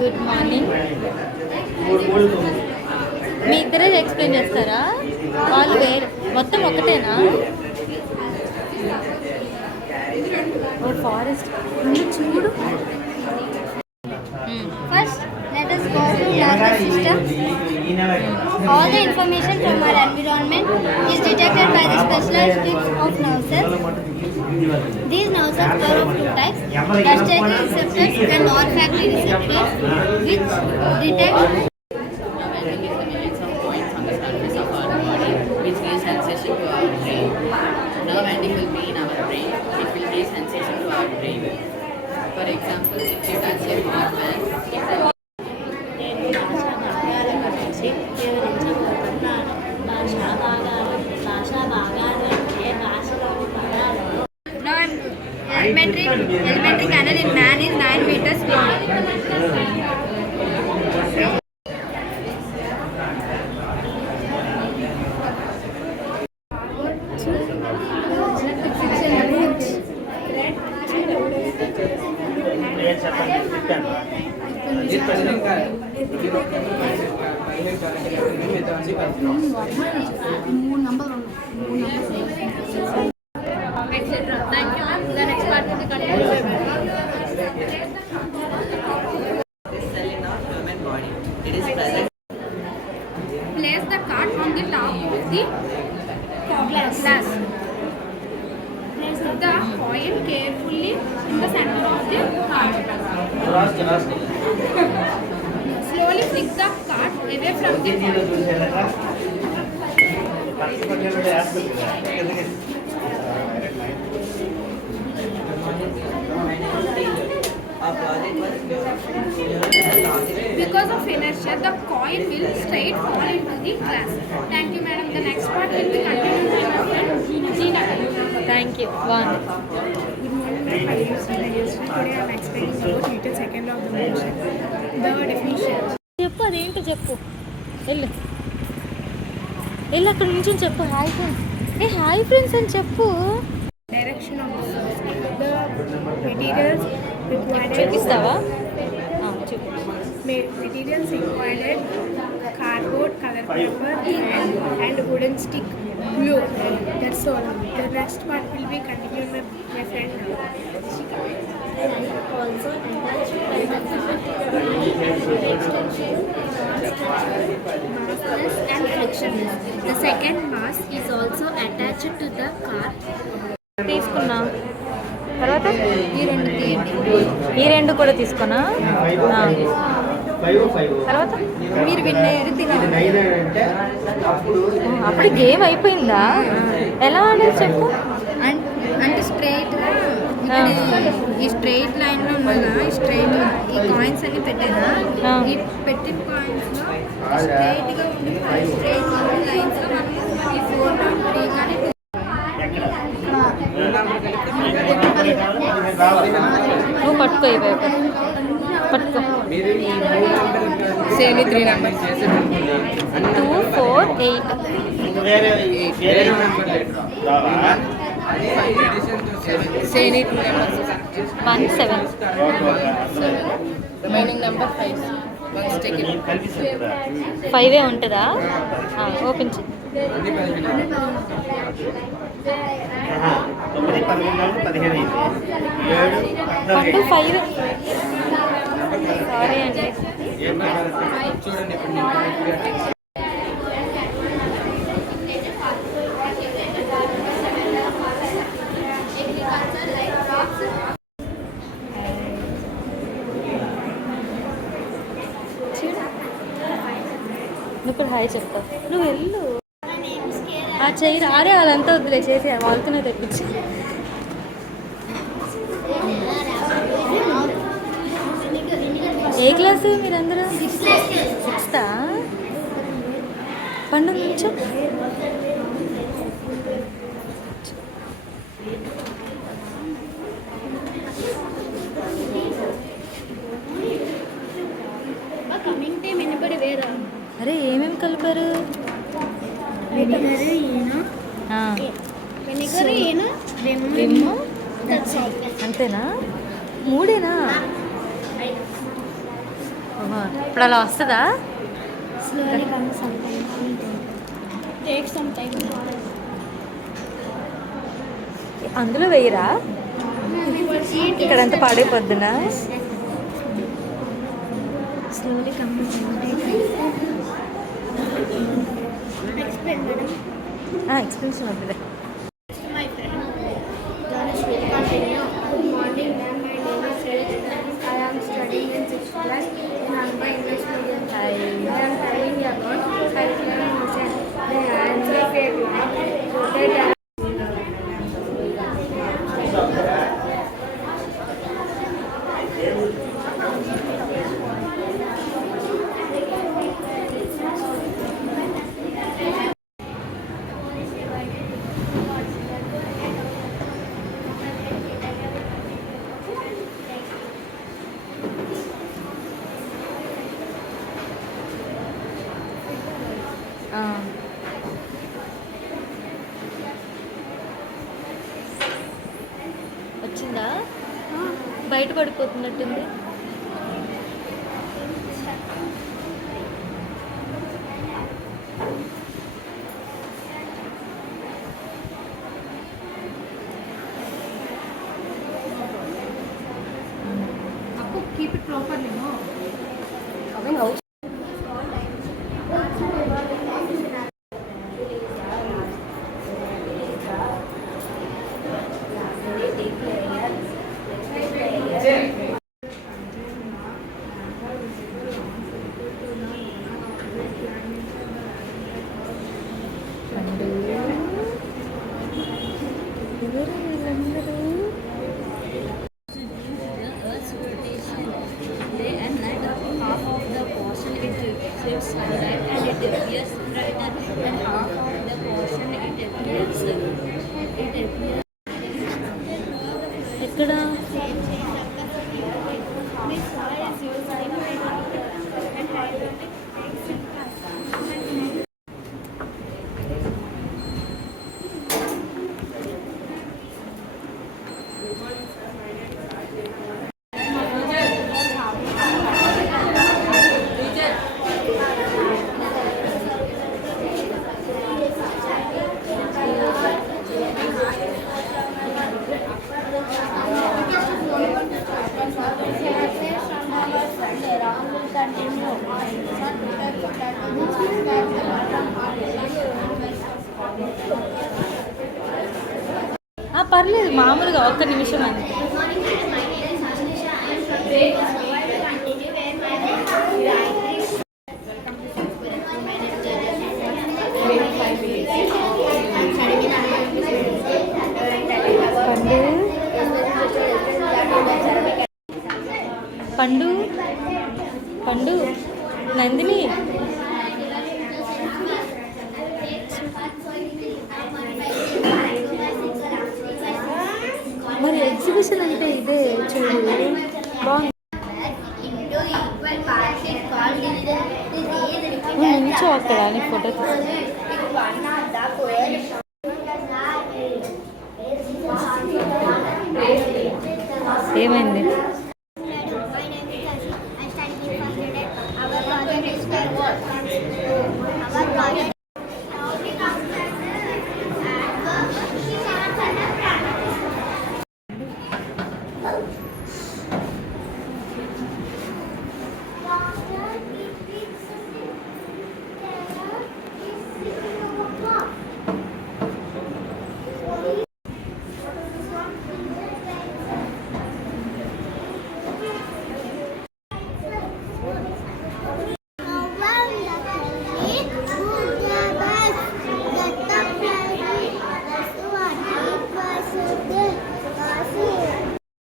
Good morning. మీ ఇద్దరే ఎక్స్ప్లెయిన్ చేస్తారా? వాళ్ళు వేరే మొత్తం ఒకటేనా? ఓ ఫారెస్ట్ చూడు. First, let us go to nervous system. All the information from our environment is detected by the specialized tips of nerve cells. These nerve cells are of two types: gustatory receptors and olfactory receptors, which detect which gives sensation to our brain. Nerve ending will be in our brain. It will give sensation to our brain. For example, if you touch a hot man, elementary canal in man is 9 meters long. Thank you, ma'am. The next part will be continued. this cell in our human body, it is present. Place the card on the top of the glass. Place the coin carefully in the center of the card. Slowly flick the card away from the coin. Our project was Because of inertia, the coin will straight fall into the glass. Thank you, madam. The next part will be continued by my friend Gina. Thank you. One Good morning, my dear students. Today I am explaining about Newton's second law of the motion. The definition. చెప్పు, అదేంటో చెప్పు. వెళ్ళు అక్కడ నుంచి చెప్పు. Hi friends. Hi friends అని చెప్పు. Direction of the materials required. చూపిస్తావా? చూపి. Materials required: cardboard, color paper, and wooden stick, glue. That's all. The next part will be continued by my friend. Also attached massless and frictionless. The second mass is also attached to the car. తీసుకున్నా తర్వాత ఈ రెండు తీయండి. ఈ రెండు కూడా తీసుకున్నా. తర్వాత మీరు విన్నారు తినాలి. అప్పుడు గేమ్ అయిపోయిందా? ఎలా ఆడేది చెప్పు. అంటే స్ట్రైట్గా ఈ స్ట్రైట్ లైన్లో ఉన్నదా, ఈ స్ట్రైట్ ఈ కాయిన్స్ అన్ని పెట్టేదా, ఈ పెట్టిన కాయిన్స్లో స్ట్రైట్గా ఉండి స్ట్రైట్ లైన్స్లో మనం ఈ 4.3 కానీ నువ్వు పట్టుకో. ఇవి పట్టుకో. సేమ్ 3 numbers 2, 4, 8. 1, 7. remaining number 5. Once taken. 5 ఉంటుందా? ఓపెన్ చేయి. 5. సారీ అండి. చూడండి ఇప్పుడు నువ్వు ఇప్పుడు హాయ్ చెప్తా. నువ్వు వెళ్ళు. ఆ చెయ్యి రారే, అదంతా వద్దులే. చేసి వాళ్ళతోనే తెప్పించి. ఏ క్లాసు మీరందరూ? 6th. పండు నుంచో. అరే ఏమేమి కలిపారు? vinegar, rim. Rim That's all. అంతేనా? మూడేనా? ఓహో, ఇప్పుడు అలా వస్తుందా? Slowly comes sometimes. Take some time. అందులో వేయరా? ఇక్కడంతా పాడైపోద్దునా? Slowly comes. Explain, madam. Explanation వద్దులే. My friend, Ganesh will continue. Good morning, ma'am. My name is Rich. I am studying in 6th class in Anba English Medium. I am telling about circular motion. The hands of a clock rotate. వచ్చిందా? బయట పడిపోతున్నట్టుంది. Keep it properly, no? Coming out. ఎక్కడ? పర్లేదు, మామూలుగా ఒక్క నిమిషం అంతే. పండు పండు నందిని, మరి ఎగ్జిబిషన్ అంటే ఇదే చూడు, బాగుంది. నించో అక్కడ నీ ఫోటో తీసి. ఏమైంది?